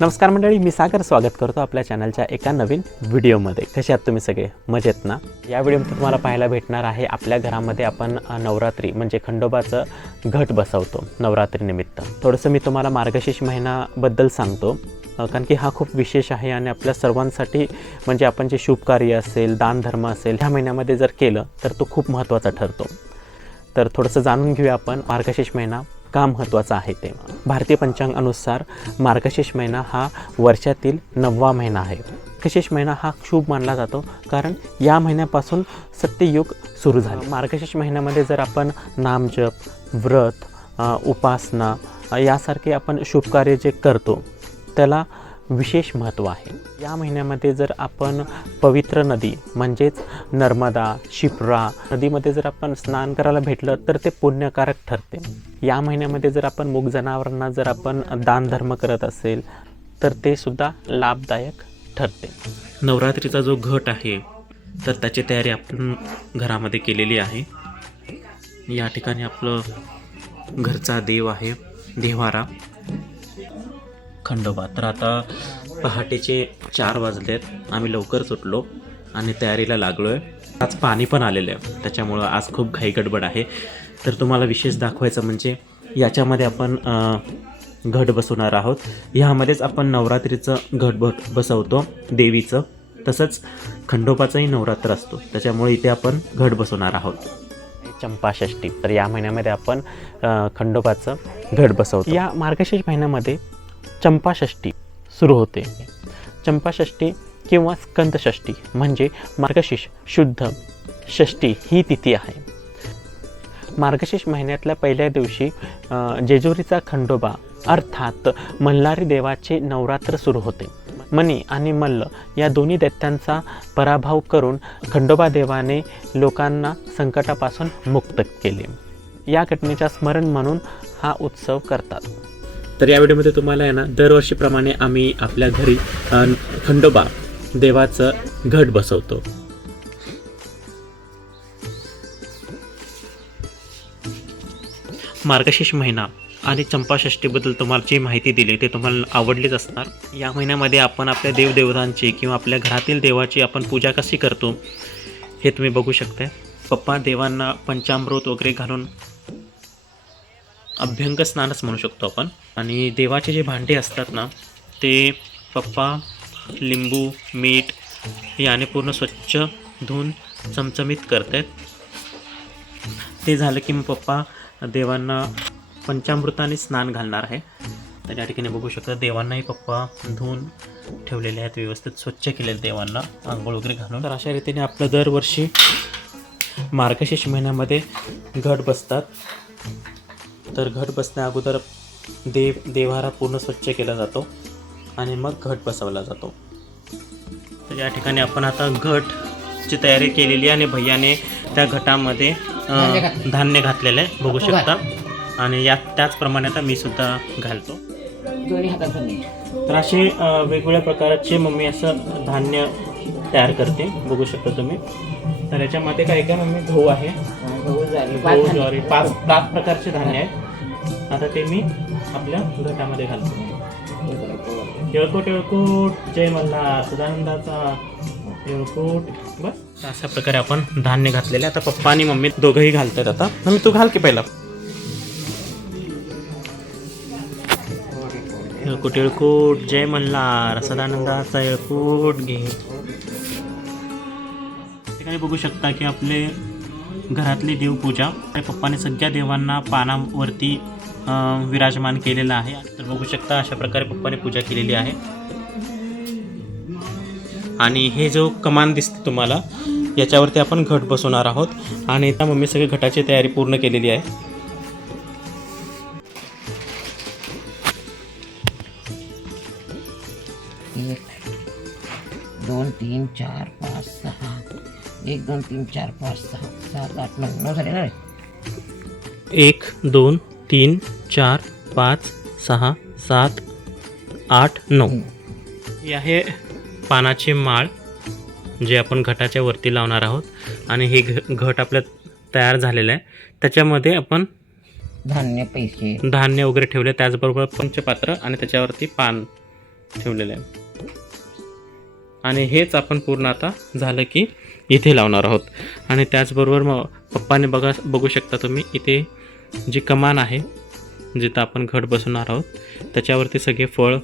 नमस्कार मंडळी मी सागर स्वागत करतो आपल्या चॅनलच्या एका नवीन व्हिडिओमध्ये. कसे आहात तुम्ही सगळे? मजेत ना? या व्हिडिओमध्ये तुम्हाला पाहायला भेटणार आहे आपल्या घरामध्ये आपण नवरात्री म्हणजे खंडोबाचं घट बसवतो नवरात्रीनिमित्त थोडंसं मी तुम्हाला मार्गशीर्ष महिनाबद्दल सांगतो कारण की हा खूप विशेष आहे आणि आपल्या सर्वांसाठी म्हणजे आपण जे शुभकार्य असेल दानधर्म असेल ह्या महिन्यामध्ये जर केलं तर तो खूप महत्त्वाचा ठरतो. तर थोडंसं जाणून घेऊया आपण मार्गशीर्ष महिना का महत्त्वाचा आहे ते. भारतीय पंचांगानुसार मार्गशीर्ष महिना हा वर्षातील नववा महिना आहे. मार्गशीर्ष महिना हा शुभ मानला जातो कारण या महिन्यापासून सत्ययुग सुरू झाले. मार्गशीर्ष महिन्यामध्ये जर आपण नामजप व्रत उपासना यासारखे आपण शुभकार्य जे करतो त्याला विशेष महत्त्व आहे. या महिन्यामध्ये जर आपण पवित्र नदी म्हणजेच नर्मदा शिप्रा नदीमध्ये जर आपण स्नान करायला भेटलं तर ते पुण्यकारक ठरते. या महिन्यामध्ये जर आपण मूग जनावरांना जर आपण दानधर्म करत असेल तर ते सुद्धा लाभदायक ठरते. नवरात्रीचा जो घट आहे तर त्याची तयारी आपण घरामध्ये केलेली आहे. या ठिकाणी आपलं घरचा देव आहे देवारा खंडोबा. तर आता पहाटेचे चार वाजलेत. आम्ही लवकरच उठलो आणि तयारीला लागलो आहे आज पाणी पण आलेलं आहे. त्याच्यामुळं आज खूप घाई गडबड आहे. तर तुम्हाला विशेष दाखवायचं म्हणजे याच्यामध्ये आपण घट बसवणार आहोत. ह्यामध्येच आपण नवरात्रीचं घट ब बसवतो देवीचं. तसंच खंडोबाचंही नवरात्र असतो. त्याच्यामुळे इथे आपण घट बसवणार आहोत. चंपाषष्ठी. तर या महिन्यामध्ये आपण खंडोबाचं घट बसवतो. या मार्गशीर्ष महिन्यामध्ये चंपाषष्ठी सुरू होते. चंपाषष्ठी किंवा स्कंदषष्ठी म्हणजे मार्गशीर्ष शुद्ध षष्ठी ही तिथी आहे. मार्गशीर्ष महिन्यातल्या पहिल्या दिवशी जेजुरीचा खंडोबा अर्थात मल्हारी देवाचे नवरात्र सुरू होते. मणी आणि मल्ल या दोन्ही दैत्यांचा पराभव करून खंडोबा देवाने लोकांना संकटापासून मुक्त केले. या घटनेच्या स्मरण म्हणून हा उत्सव करतात. तर या व्हिडिओमध्ये तुम्हाला आहे ना दरवर्षीप्रमाणे आम्ही आपल्या घरी खंडोबा देवाचं घट बसवतो. मार्गशीर्ष महिना आणि चंपाषष्टीबद्दल तुम्हाला जी माहिती दिली ते तुम्हाला आवडलीच असणार. या महिन्यामध्ये आपण आपल्या देवदेवतांची किंवा आपल्या घरातील देवाची आपण पूजा कशी करतो हे तुम्ही बघू शकता पप्पा देवांना पंचामृत वगैरे घालून अभ्यंग स्नानच म्हणू शकतो आपण. आणि देवाचे जे भांडे असतात ना ते पप्पा लिंबू मीठ याने पूर्ण स्वच्छ धुवून चमचमीत करतात ते झालं की मग पप्पा देवांना पंचामृताने स्नान घालणार आहे. तर या ठिकाणी बघू शकता देवांनाही पप्पा धुवून ठेवलेले आहेत व्यवस्थित स्वच्छ केलेले देवांना आंघोळ वगैरे घालून. तर अशा रीतीने आपलं दरवर्षी मार्गशीर्ष महिन्यामध्ये घट बसतात. तर घट बसण्या अगोदर देव देव्हारा पूर्ण स्वच्छ केला जातो आणि मग घट बसवला जातो. तर या ठिकाणी आपण आता घटची तयारी केलेली आहे आणि भैयाने त्या घटामध्ये धान्य घातलेलं आहे. बघू शकता. आणि या त्याचप्रमाणे आता मी सुद्धा घालतो. तर असे वेगवेगळ्या प्रकारचे मम्मी असं धान्य तयार करते बघू शकता तुम्ही. तर याच्यामध्ये काय काय मम्मी गहू आहे. गहू. ज्वारी पाच पाच प्रकारचे धान्य आहेत. आता ते मी आपल्या घटामध्ये घालतो. येळकोट येळकोट. जय मल्हार. सदानंदाचा येळकोट. बस. अशा प्रकारे आपण धान्य घातलेले आता पप्पा आणि मम्मी दोघंही घालतात आता. मम्मी तू घाल की पहिला. येळकोट येळकोट जय मल्हार सदानंदाचा येळकोट घे. ठिकाणी बघू शकता की आपले घरातली देवपूजा आणि पप्पाने सगळ्या देवांना पानावरती विराजमान केलेलं आहे. तर बघू शकता अशा प्रकारे पप्पाने पूजा केलेली आहे. आणि हे जो कमान दिसते तुम्हाला याच्यावरती आपण घट बसवणार आहोत. आणि त्या मम्मी सगळी घटाची तयारी पूर्ण केलेली आहे. तीन चार पाच सहा. एक दोन तीन चार पाच सहा. सात आठ नऊ. नऊ झाले ना रे? एक दोन तीन चार पाच सहा सात आठ नऊ. ही आहे पानाची माळ जे आपण घटाच्या वरती लावणार आहोत. आणि हे घ घट आपल्या तयार झालेलं आहे. त्याच्यामध्ये आपण धान्य पैसे. धान्य वगैरे ठेवले. त्याचबरोबर पंचपात्र आणि त्याच्यावरती पान ठेवलेलं आहे. आणि हेच आपण पूर्ण आता झालं की इथे लावणार आहोत. आणि त्याचबरोबर मग पप्पाने बघा बघू शकता तुम्ही इथे जी कमान आहे जिथं आपण घट बसवणार आहोत त्याच्यावरती सगळे फळ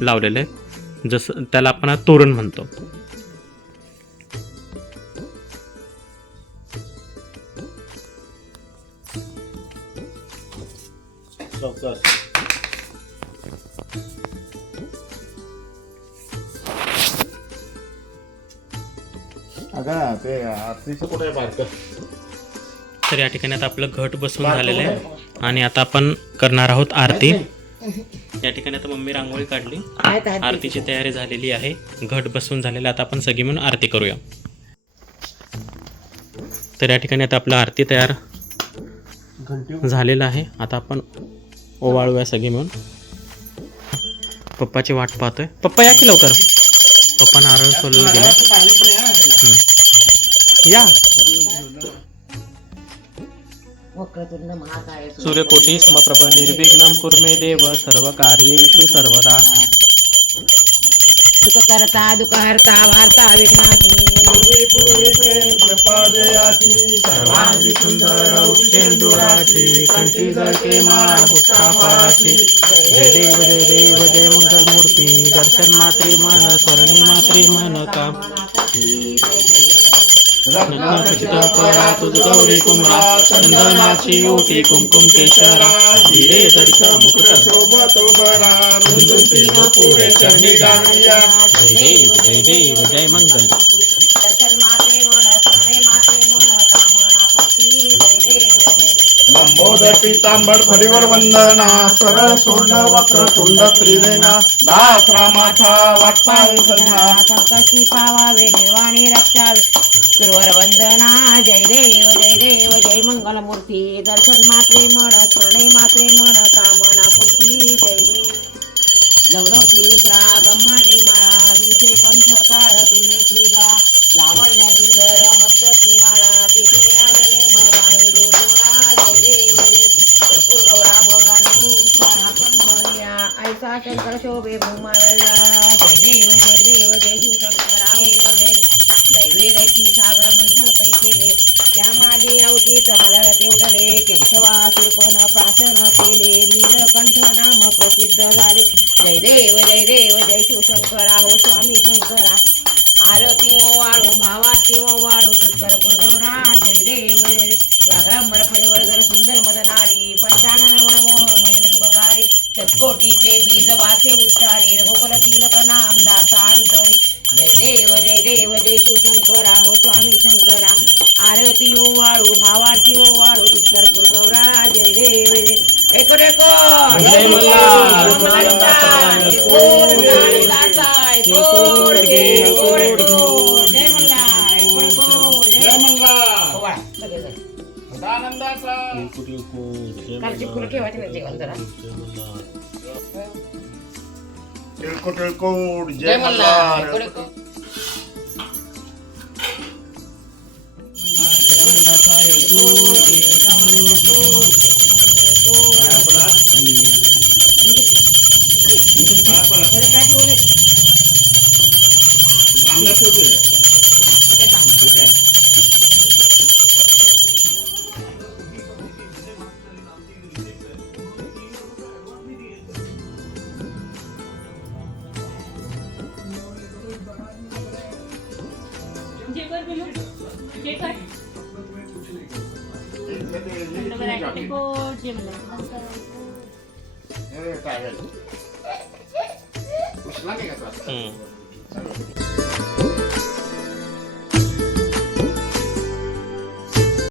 लावलेले आहेत. जसं त्याला आपण तोरण म्हणतो. अगं ते आरतीचं कुठे आहे बारकं? तर या ठिकाणी आता आपलं घट बसवून झालेलं आहे. आणि आता आपण करणार आहोत आरती. या ठिकाणी आता मम्मी रांगोळी काढली. आरतीची तयारी झालेली आहे. घट बसवून झालेलं. आता आपण सगळी मिळून आरती करूया. तर या ठिकाणी आता आपलं आरती तयार झालेलं आहे. आता आपण ओवाळूया सगळी मिळून. पप्पाची वाट पाहतोय. पप्पा या की लवकर? पप्पा नारळ सोलून गेले. या. वक्रतुंड महाकाय सूर्यकोटी समप्रभ निर्विघ्नं कुर्मे देव सर्व कार्येषु सर्वदा सुख करता दुःख हरता वार्ता सर्वांगी सुंदर उच्चेंदुराची कंठी जळके माळा गुप्ता फळाची जय देव जय देव जय मंगल मूर्ती दर्शन मात्रे मन स्मरणी मात्रे मन काम खचित परा तुझ गौरी कुमरा चंदनाची ओटी कुमकुम केशरा हिरे जडित मुकुट रुंदुती पुरे चरणी गाणूया जय देव जय देव जय मंगल। जय पितांबर फडीवर वंदना सरळ सोंड वक्र तुंड त्रिवेणा दास रामाचा वाटपा सजना संकष्टी पावावे निर्वाणी रक्षावे. सुरवर वंदना जय देव जय देव जय मंगल मूर्ती दर्शन मात्रे मन स्मरणे मात्रे मन कामना पूर्ती जय देव. लवणोती ब्रा ब्रह्मांडी माळा विषय कंठ काळ तिने गा लावण्य माझे अवतीत हलर तेवटले केशवा सुरपण प्राशन केले नीलकंठ नाम प्रसिद्ध झाले. जय देव जय देव जय शिवशंकरा हो स्वामी शंकरा. आरती ओ वाळू भावाती ओ हो वाळू शंकरपूर गौरा जय देव जय देव. व्याघ्रांबर फळीवर सुंदर मदनारी पंचानन मोह महिन सुखकारी शतकोटीचे बीज वाचे उच्चारी रघुकुल तिलक नाम गोड. जय मल्हार, गोड हे काय आहे? उचला नाही का तो? हम्म.